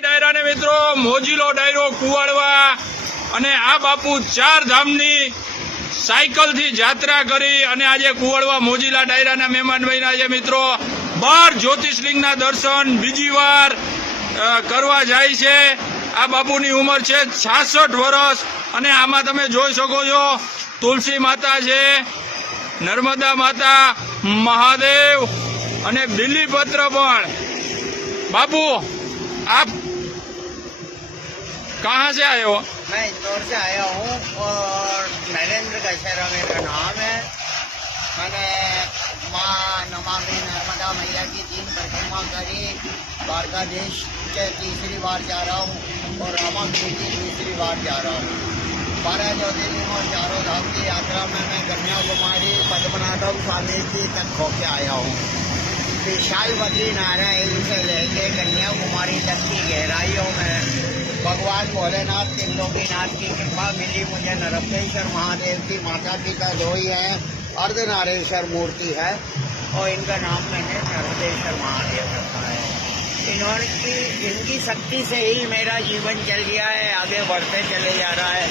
ડાયરાને મિત્રો, મોજીલો ડાયરો કુવાડવા અને આ બાપુ ચાર ધામની સાયકલથી જાત્રા કરી અને આજે કુવાડવા મોજીલા ડાયરાના મહેમાન બન્યા છે મિત્રો. બાર જ્યોતિષલિંગના દર્શન બીજી વાર કરવા જાય છે. આ બાપુની ઉંમર છે છાસઠ વર્ષ અને આમાં તમે જોઈ શકો છો, તુલસી માતા છે, નર્મદા માતા, મહાદેવ અને બિલીપત્ર પણ. बाबू आप कहाँ से आए हो? मैं इंदौर से आया हूँ और नरेंद्र कशरा मेरा नाम है। मैंने माँ नमामि नर्मदा मैया की तीन परिक्रमा करी। द्वारकाधीश के तीसरी बार जा रहा हूँ और रामागिरी की दूसरी बार जा रहा हूँ। बारह ज्योतिर्लिंग और चारों धाम की यात्रा में मैं कन्याकुमारी, पद्मनाभम, स्वामी जी तक होके आया हूँ। विशाल बद्री नारायण से लेके कन्याकुमारी तक की गहराइयों में। भगवान भोलेनाथ त्रिलोकीनाथ की कृपा मिली मुझे। नरपेश्वर महादेव की माता पिता दो ही है, अर्धनारेश्वर मूर्ति है, और इनका नाम मैंने नर्मदेश्वर महादेव रखा है। इन्होंने की, इनकी शक्ति से ही मेरा जीवन चल गया है, आगे बढ़ते चले जा रहा है।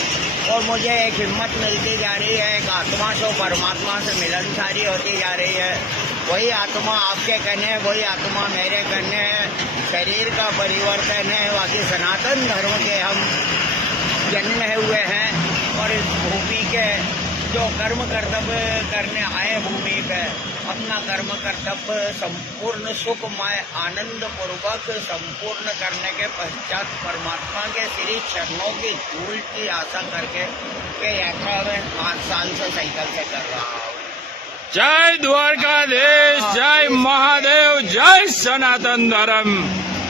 और मुझे एक हिम्मत मिलती जा रही है, एक आत्मा से परमात्मा से मिलनसारी होती जा रही है। वही आत्मा आपके कहने है, वही आत्मा मेरे कहने है। शरीर का परिवर्तन है, बाकी सनातन धर्म के हम जन्म हुए हैं और इस भूमि के जो कर्म कर्तव्य करने आए भूमि पे, अपना कर्म कर्तव्य संपूर्ण सुखमय आनंद पूर्वक संपूर्ण करने के पश्चात परमात्मा के श्री चरणों की धूल की आशा करके ये यात्रा में पाँच साल से साइकिल से कर रहा हूँ। जय द्वारकाधीश जय महादेव जय सनातन धर्म